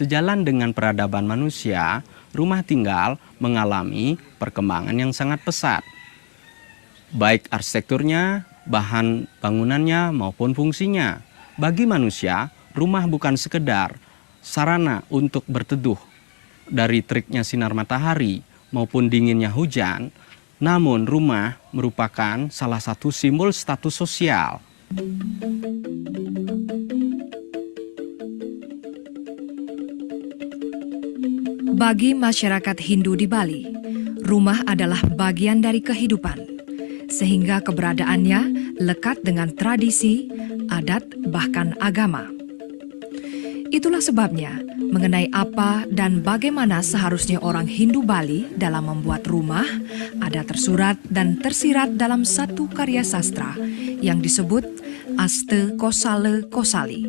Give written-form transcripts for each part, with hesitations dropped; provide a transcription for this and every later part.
Sejalan dengan peradaban manusia, rumah tinggal mengalami perkembangan yang sangat pesat. Baik arsitekturnya, bahan bangunannya maupun fungsinya. Bagi manusia, rumah bukan sekedar sarana untuk berteduh dari teriknya sinar matahari maupun dinginnya hujan, namun rumah merupakan salah satu simbol status sosial. Bagi masyarakat Hindu di Bali, rumah adalah bagian dari kehidupan, sehingga keberadaannya lekat dengan tradisi, adat, bahkan agama. Itulah sebabnya, mengenai apa dan bagaimana seharusnya orang Hindu Bali dalam membuat rumah, ada tersurat dan tersirat dalam satu karya sastra yang disebut Aste Kosala Kosali.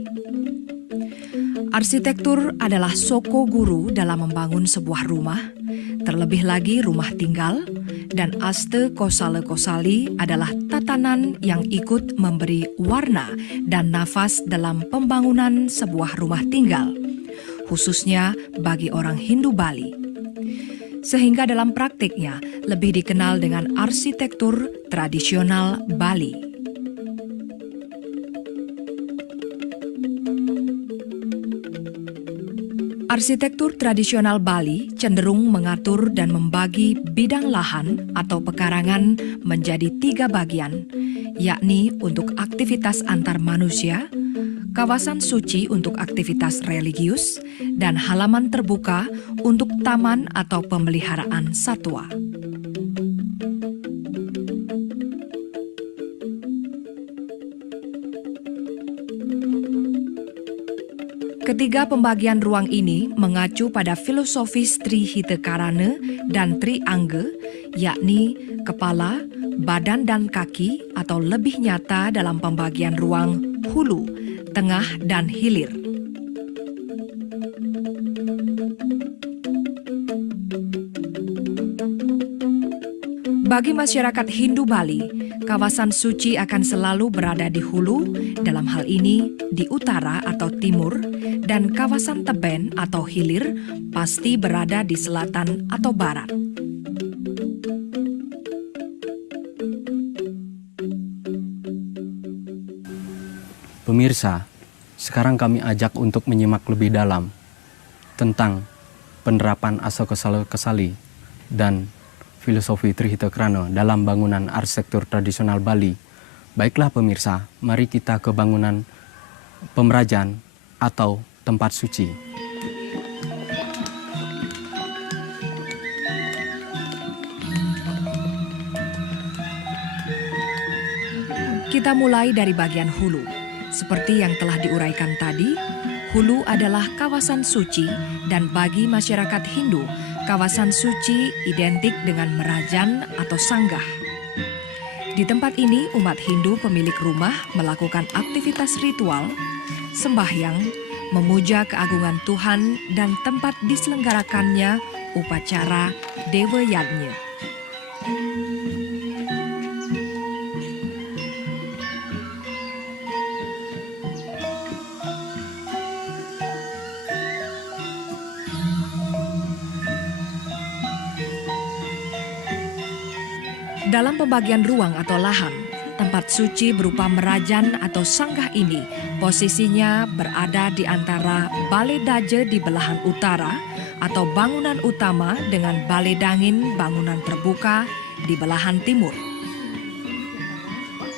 Arsitektur adalah soko guru dalam membangun sebuah rumah, terlebih lagi rumah tinggal, dan Aste Kosala Kosali adalah tatanan yang ikut memberi warna dan nafas dalam pembangunan sebuah rumah tinggal, khususnya bagi orang Hindu Bali. Sehingga dalam praktiknya lebih dikenal dengan arsitektur tradisional Bali. Arsitektur tradisional Bali cenderung mengatur dan membagi bidang lahan atau pekarangan menjadi 3 bagian, yakni untuk aktivitas antar manusia, kawasan suci untuk aktivitas religius, dan halaman terbuka untuk taman atau pemeliharaan satwa. Ketiga pembagian ruang ini mengacu pada filosofis Trihitakarana dan Triangga, yakni kepala, badan dan kaki atau lebih nyata dalam pembagian ruang hulu, tengah dan hilir. Bagi masyarakat Hindu Bali, kawasan suci akan selalu berada di hulu, dalam hal ini di utara atau timur, dan kawasan teben atau hilir pasti berada di selatan atau barat. Pemirsa, sekarang kami ajak untuk menyimak lebih dalam tentang penerapan Aste Kosala Kosali dan filosofi Trihitakarana dalam bangunan arsitektur tradisional Bali. Baiklah pemirsa, mari kita ke bangunan pemerajan atau tempat suci. Kita mulai dari bagian hulu. Seperti yang telah diuraikan tadi, hulu adalah kawasan suci dan bagi masyarakat Hindu, kawasan suci identik dengan merajan atau sanggah. Di tempat ini, umat Hindu pemilik rumah melakukan aktivitas ritual, sembahyang, memuja keagungan Tuhan, dan tempat diselenggarakannya upacara Dewa Yadnya. Dalam pembagian ruang atau lahan, tempat suci berupa merajan atau sanggah ini posisinya berada di antara Balai Daja di belahan utara atau bangunan utama dengan Balai Dangin bangunan terbuka di belahan timur.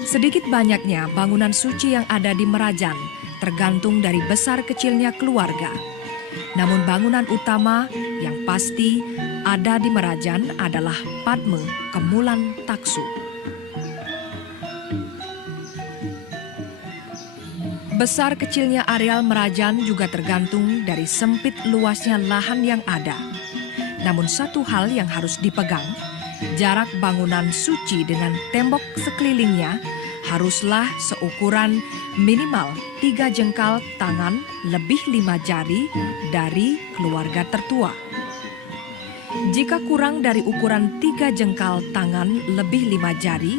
Sedikit banyaknya bangunan suci yang ada di merajan tergantung dari besar kecilnya keluarga. Namun bangunan utama yang pasti ada di merajan adalah Padma Kemulan Taksu. Besar kecilnya areal merajan juga tergantung dari sempit luasnya lahan yang ada. Namun satu hal yang harus dipegang, jarak bangunan suci dengan tembok sekelilingnya haruslah seukuran minimal 3 jengkal tangan lebih 5 jari dari keluarga tertua. Jika kurang dari ukuran 3 jengkal tangan lebih 5 jari,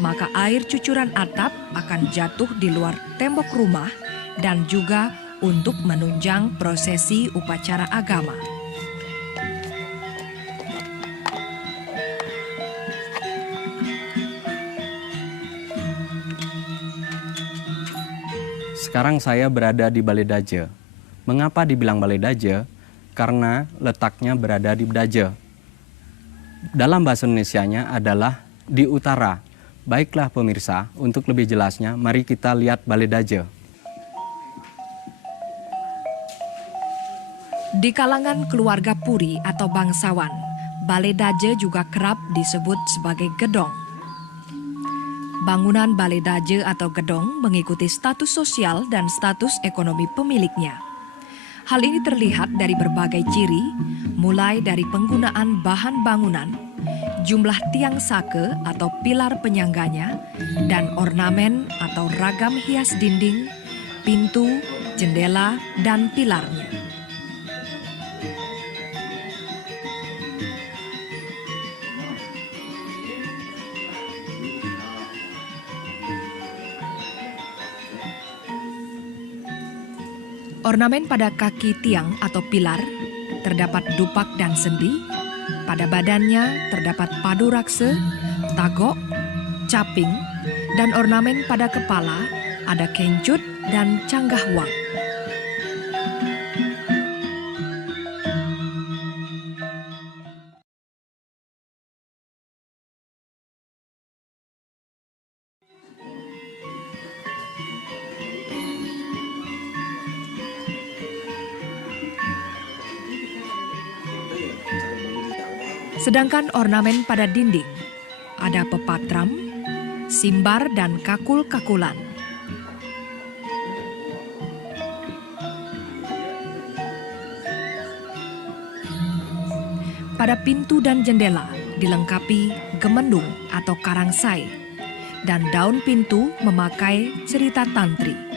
maka air cucuran atap akan jatuh di luar tembok rumah dan juga untuk menunjang prosesi upacara agama. Sekarang saya berada di Balai Daje. Mengapa dibilang Balai Daje? Karena letaknya berada di Daje. Dalam bahasa Indonesianya adalah di utara. Baiklah pemirsa, untuk lebih jelasnya, mari kita lihat Balai Daje. Di kalangan keluarga Puri atau bangsawan, Balai Daje juga kerap disebut sebagai gedong. Bangunan Balai Daje atau gedong mengikuti status sosial dan status ekonomi pemiliknya. Hal ini terlihat dari berbagai ciri, mulai dari penggunaan bahan bangunan, jumlah tiang sake atau pilar penyangganya, dan ornamen atau ragam hias dinding, pintu, jendela, dan pilarnya. Ornamen pada kaki tiang atau pilar terdapat dupak dan sendi. Pada badannya terdapat padu rakse, tagok, caping, dan ornamen pada kepala ada kencut dan canggah wang. Sedangkan ornamen pada dinding ada pepatram, simbar, dan kakul-kakulan. Pada pintu dan jendela dilengkapi gemendung atau karangsai, dan daun pintu memakai cerita tantri.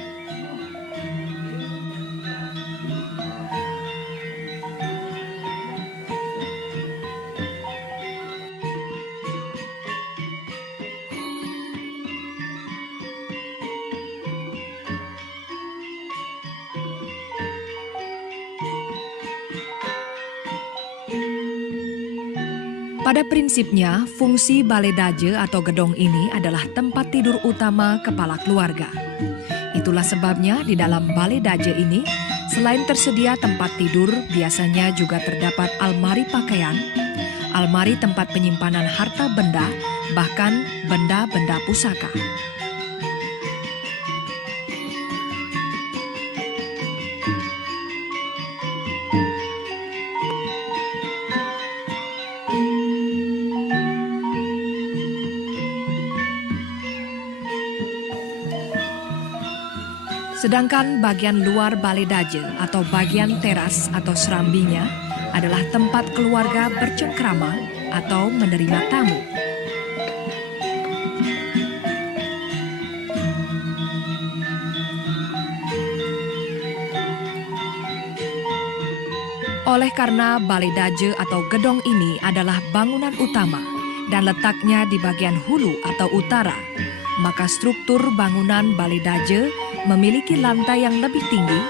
Pada prinsipnya, fungsi Balai Daje atau gedong ini adalah tempat tidur utama kepala keluarga. Itulah sebabnya di dalam Balai Daje ini, selain tersedia tempat tidur, biasanya juga terdapat almari pakaian, almari tempat penyimpanan harta benda, bahkan benda-benda pusaka. Sedangkan bagian luar Balai Daje atau bagian teras atau serambinya adalah tempat keluarga bercengkrama atau menerima tamu. Oleh karena Balai Daje atau gedong ini adalah bangunan utama dan letaknya di bagian hulu atau utara, maka struktur bangunan Balai Daje memiliki lantai yang lebih tinggi,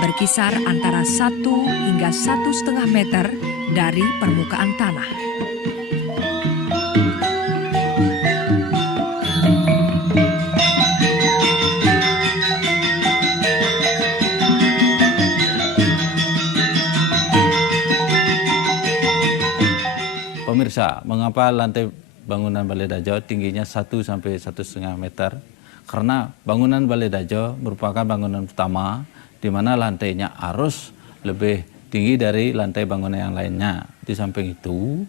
berkisar antara 1 hingga 1,5 meter dari permukaan tanah. Pemirsa, mengapa lantai bangunan Balai Daje tingginya 1 sampai 1,5 meter? Karena bangunan Balai Daje merupakan bangunan utama di mana lantainya harus lebih tinggi dari lantai bangunan yang lainnya. Di samping itu,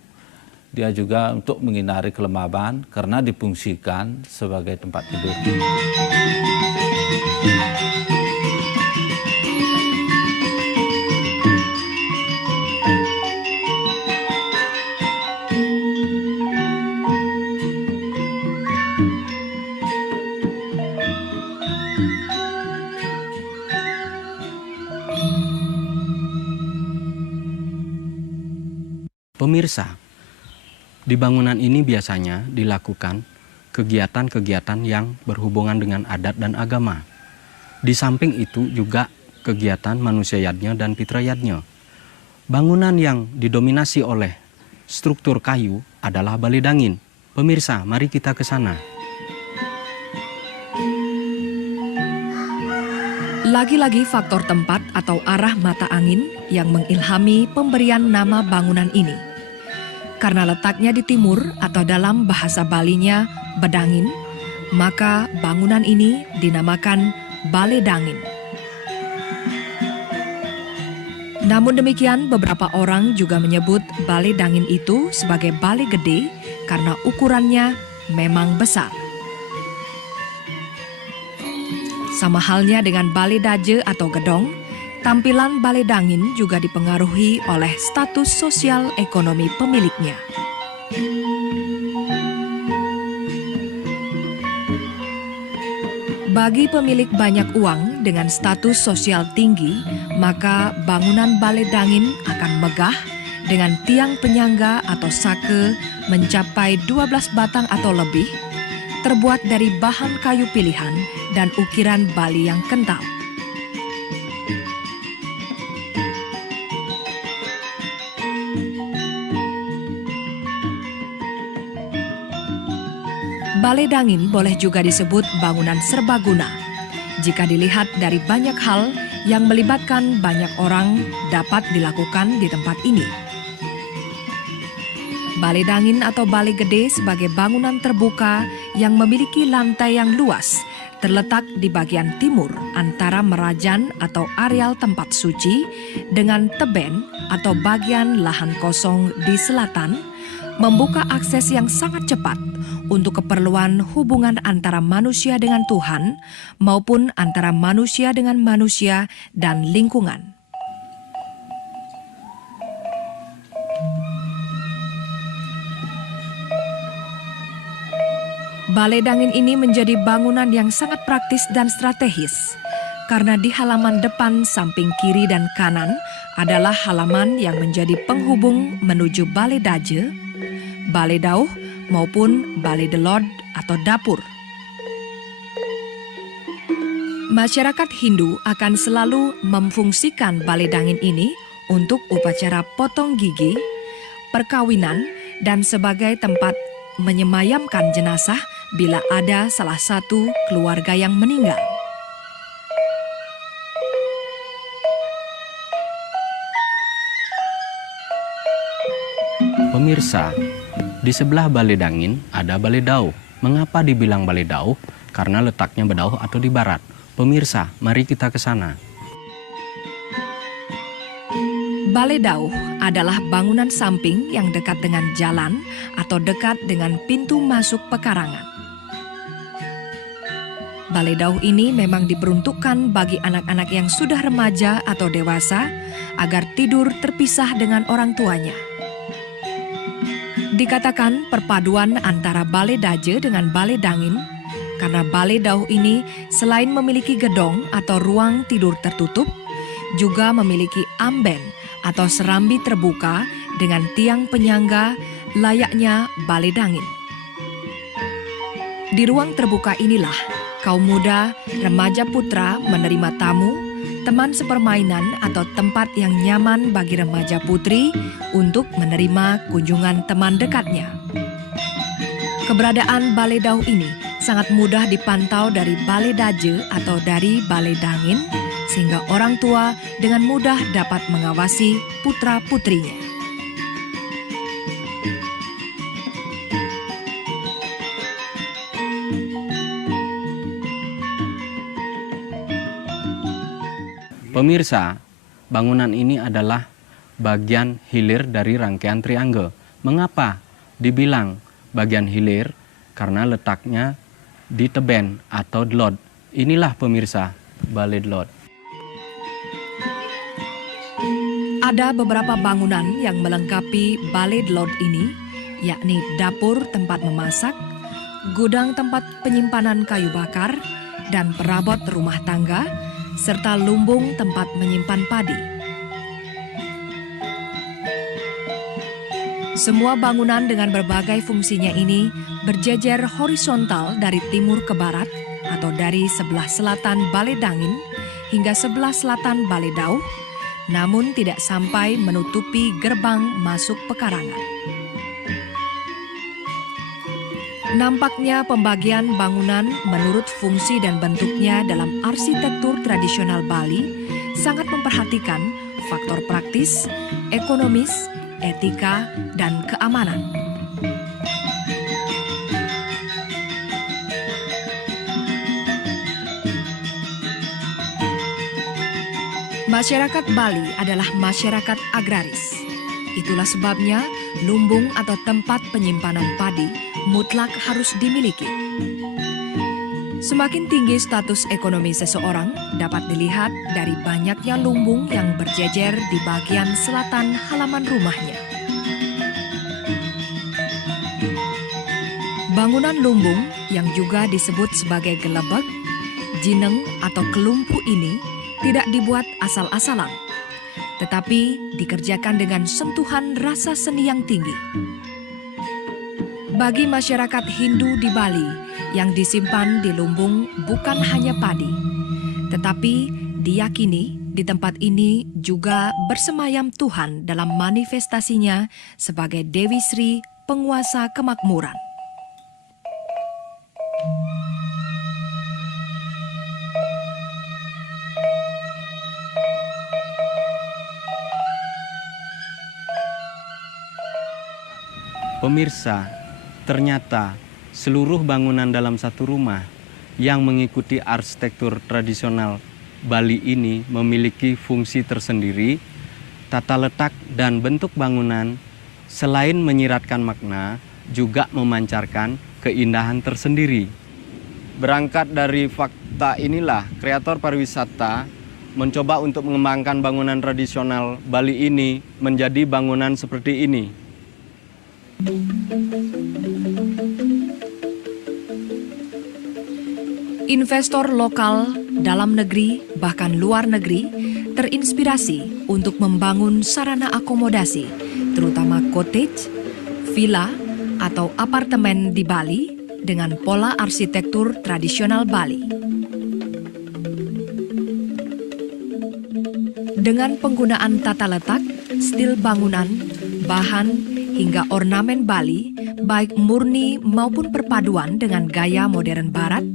dia juga untuk menghindari kelembaban karena difungsikan sebagai tempat tidur. Pemirsa, di bangunan ini biasanya dilakukan kegiatan-kegiatan yang berhubungan dengan adat dan agama. Di samping itu juga kegiatan manusiayatnya dan fitrayatnya. Bangunan yang didominasi oleh struktur kayu adalah Balai Dangin. Pemirsa, mari kita ke sana. Lagi-lagi faktor tempat atau arah mata angin yang mengilhami pemberian nama bangunan ini. Karena letaknya di timur atau dalam bahasa Balinya Bedangin, maka bangunan ini dinamakan Balai Dangin. Namun demikian, beberapa orang juga menyebut Balai Dangin itu sebagai balai gede karena ukurannya memang besar. Sama halnya dengan Balai Daje atau gedong, tampilan Balai Dangin juga dipengaruhi oleh status sosial ekonomi pemiliknya. Bagi pemilik banyak uang dengan status sosial tinggi, maka bangunan Balai Dangin akan megah dengan tiang penyangga atau sake mencapai 12 batang atau lebih, terbuat dari bahan kayu pilihan dan ukiran Bali yang kental. Balai Dangin boleh juga disebut bangunan serbaguna jika dilihat dari banyak hal yang melibatkan banyak orang dapat dilakukan di tempat ini. Balai Dangin atau Balai Gede sebagai bangunan terbuka yang memiliki lantai yang luas terletak di bagian timur antara merajan atau areal tempat suci dengan teben atau bagian lahan kosong di selatan, membuka akses yang sangat cepat untuk keperluan hubungan antara manusia dengan Tuhan maupun antara manusia dengan manusia dan lingkungan. Balai Dangin ini menjadi bangunan yang sangat praktis dan strategis karena di halaman depan, samping kiri dan kanan adalah halaman yang menjadi penghubung menuju Balai Daje, Balai Dauh maupun Balai Delod atau dapur. Masyarakat Hindu akan selalu memfungsikan Balai Dangin ini untuk upacara potong gigi, perkawinan, dan sebagai tempat menyemayamkan jenazah bila ada salah satu keluarga yang meninggal. Pemirsa, di sebelah Balai Dangin ada Balai Dauh. Mengapa dibilang Balai Dauh? Karena letaknya bedauh atau di barat. Pemirsa, mari kita ke sana. Balai Dauh adalah bangunan samping yang dekat dengan jalan atau dekat dengan pintu masuk pekarangan. Balai Dauh ini memang diperuntukkan bagi anak-anak yang sudah remaja atau dewasa agar tidur terpisah dengan orang tuanya. Dikatakan perpaduan antara Balai Daje dengan Balai Dangin karena Balai Dauh ini selain memiliki gedong atau ruang tidur tertutup, juga memiliki amben atau serambi terbuka dengan tiang penyangga layaknya Balai Dangin. Di ruang terbuka inilah kaum muda, remaja putra menerima tamu, teman sepermainan atau tempat yang nyaman bagi remaja putri untuk menerima kunjungan teman dekatnya. Keberadaan Balai Dauh ini sangat mudah dipantau dari Balai Daje atau dari Balai Dangin, sehingga orang tua dengan mudah dapat mengawasi putra-putrinya. Pemirsa, bangunan ini adalah bagian hilir dari rangkaian triangle. Mengapa dibilang bagian hilir? Karena letaknya di teben atau delod. Inilah pemirsa, Balai Delod. Ada beberapa bangunan yang melengkapi Balai Delod ini, yakni dapur tempat memasak, gudang tempat penyimpanan kayu bakar, dan perabot rumah tangga, serta lumbung tempat menyimpan padi. Semua bangunan dengan berbagai fungsinya ini berjejer horizontal dari timur ke barat atau dari sebelah selatan Balai Dangin hingga sebelah selatan Bale Dauh, namun tidak sampai menutupi gerbang masuk pekarangan. Nampaknya pembagian bangunan menurut fungsi dan bentuknya dalam arsitektur tradisional Bali sangat memperhatikan faktor praktis, ekonomis, etika, dan keamanan. Masyarakat Bali adalah masyarakat agraris. Itulah sebabnya lumbung atau tempat penyimpanan padi mutlak harus dimiliki. Semakin tinggi status ekonomi seseorang dapat dilihat dari banyaknya lumbung yang berjejer di bagian selatan halaman rumahnya. Bangunan lumbung yang juga disebut sebagai gelebek, jineng atau kelumpu ini tidak dibuat asal-asalan, tetapi dikerjakan dengan sentuhan rasa seni yang tinggi. Bagi masyarakat Hindu di Bali, yang disimpan di lumbung bukan hanya padi, tetapi diyakini di tempat ini juga bersemayam Tuhan dalam manifestasinya sebagai Dewi Sri, penguasa kemakmuran. Pemirsa, ternyata seluruh bangunan dalam satu rumah yang mengikuti arsitektur tradisional Bali ini memiliki fungsi tersendiri, tata letak dan bentuk bangunan selain menyiratkan makna juga memancarkan keindahan tersendiri. Berangkat dari fakta inilah, kreator pariwisata mencoba untuk mengembangkan bangunan tradisional Bali ini menjadi bangunan seperti ini. Investor lokal, dalam negeri, bahkan luar negeri, terinspirasi untuk membangun sarana akomodasi, terutama cottage, villa, atau apartemen di Bali dengan pola arsitektur tradisional Bali. Dengan penggunaan tata letak, stil bangunan, bahan, hingga ornamen Bali, baik murni maupun perpaduan dengan gaya modern barat,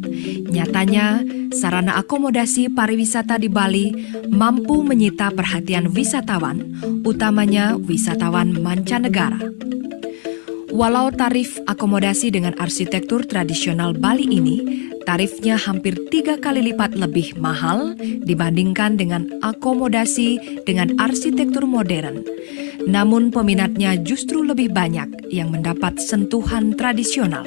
nyatanya sarana akomodasi pariwisata di Bali mampu menyita perhatian wisatawan, utamanya wisatawan mancanegara. Walau tarif akomodasi dengan arsitektur tradisional Bali ini, tarifnya hampir 3 kali lipat lebih mahal dibandingkan dengan akomodasi dengan arsitektur modern. Namun peminatnya justru lebih banyak yang mendapat sentuhan tradisional.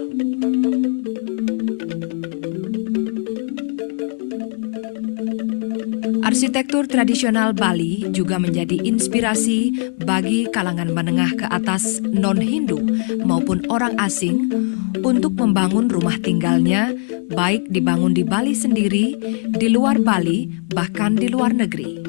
Arsitektur tradisional Bali juga menjadi inspirasi bagi kalangan menengah ke atas non-Hindu maupun orang asing untuk membangun rumah tinggalnya, baik dibangun di Bali sendiri, di luar Bali, bahkan di luar negeri.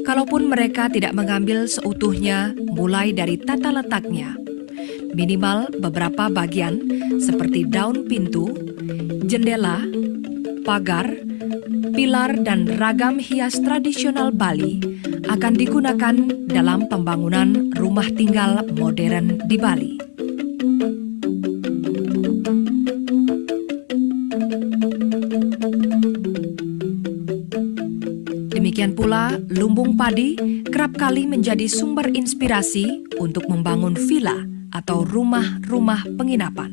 Kalaupun mereka tidak mengambil seutuhnya mulai dari tata letaknya, minimal beberapa bagian seperti daun pintu, jendela, pagar, pilar dan ragam hias tradisional Bali akan digunakan dalam pembangunan rumah tinggal modern di Bali. Demikian pula, lumbung padi kerap kali menjadi sumber inspirasi untuk membangun villa atau rumah-rumah penginapan.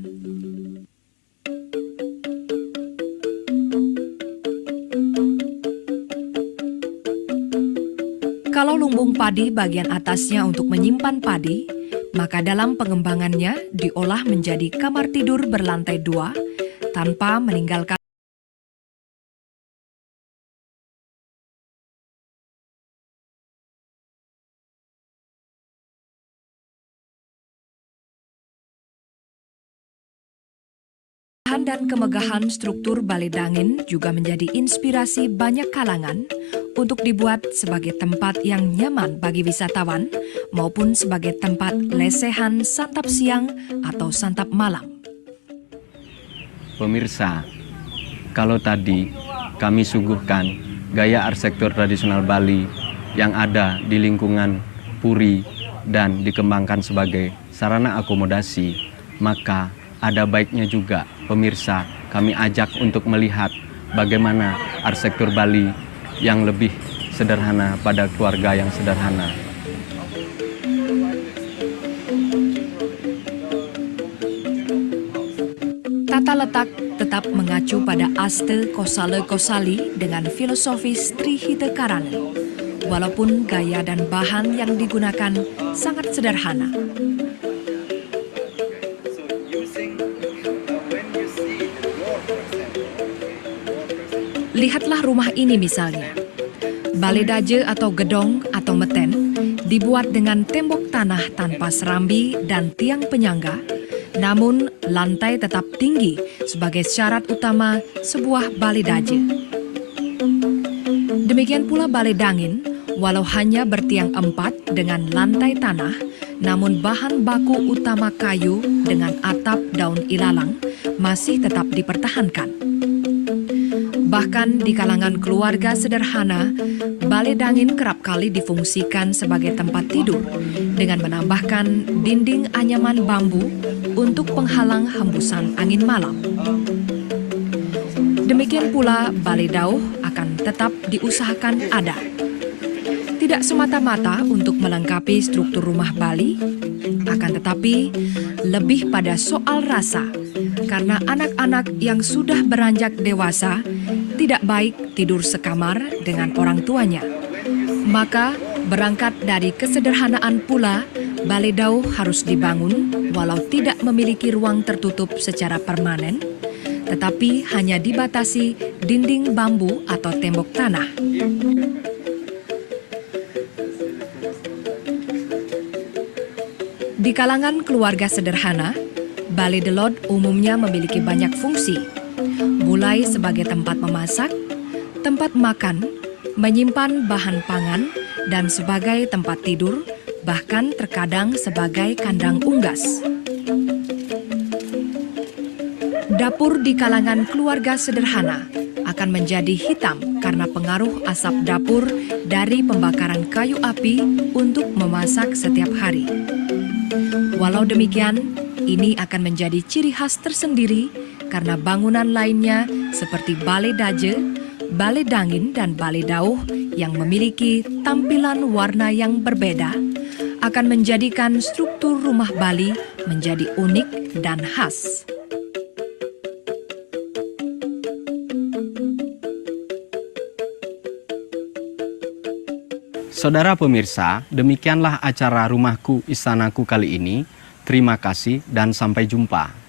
Kalau lumbung padi bagian atasnya untuk menyimpan padi, maka dalam pengembangannya diolah menjadi kamar tidur berlantai 2 tanpa meninggalkan Dan kemegahan struktur Balai Dangin juga menjadi inspirasi banyak kalangan untuk dibuat sebagai tempat yang nyaman bagi wisatawan maupun sebagai tempat lesehan santap siang atau santap malam. Pemirsa, kalau tadi kami suguhkan gaya arsitektur tradisional Bali yang ada di lingkungan Puri dan dikembangkan sebagai sarana akomodasi, maka ada baiknya juga pemirsa kami ajak untuk melihat bagaimana arsitektur Bali yang lebih sederhana pada keluarga yang sederhana. Tata letak tetap mengacu pada Aste Kosale Kosali dengan filosofis Trihita Karana, walaupun gaya dan bahan yang digunakan sangat sederhana. Lihatlah rumah ini misalnya. Balai daje atau gedong atau meten dibuat dengan tembok tanah tanpa serambi dan tiang penyangga, namun lantai tetap tinggi sebagai syarat utama sebuah balai daje. Demikian pula Balai Dangin, walau hanya bertiang 4 dengan lantai tanah, namun bahan baku utama kayu dengan atap daun ilalang masih tetap dipertahankan. Bahkan di kalangan keluarga sederhana, Balai Dangin kerap kali difungsikan sebagai tempat tidur dengan menambahkan dinding anyaman bambu untuk penghalang hembusan angin malam. Demikian pula Balai Dauh akan tetap diusahakan ada. Tidak semata-mata untuk melengkapi struktur rumah Bali, akan tetapi lebih pada soal rasa, karena anak-anak yang sudah beranjak dewasa tidak baik tidur sekamar dengan orang tuanya. Maka berangkat dari kesederhanaan pula, Balai Dauh harus dibangun walau tidak memiliki ruang tertutup secara permanen, tetapi hanya dibatasi dinding bambu atau tembok tanah. Di kalangan keluarga sederhana, Balai Delot umumnya memiliki banyak fungsi, mulai sebagai tempat memasak, tempat makan, menyimpan bahan pangan, dan sebagai tempat tidur, bahkan terkadang sebagai kandang unggas. Dapur di kalangan keluarga sederhana akan menjadi hitam karena pengaruh asap dapur dari pembakaran kayu api untuk memasak setiap hari. Walau demikian, ini akan menjadi ciri khas tersendiri karena bangunan lainnya seperti Balai Daje, Balai Dangin, dan Balai Dauh yang memiliki tampilan warna yang berbeda akan menjadikan struktur rumah Bali menjadi unik dan khas. Saudara pemirsa, demikianlah acara Rumahku Istanaku kali ini. Terima kasih dan sampai jumpa.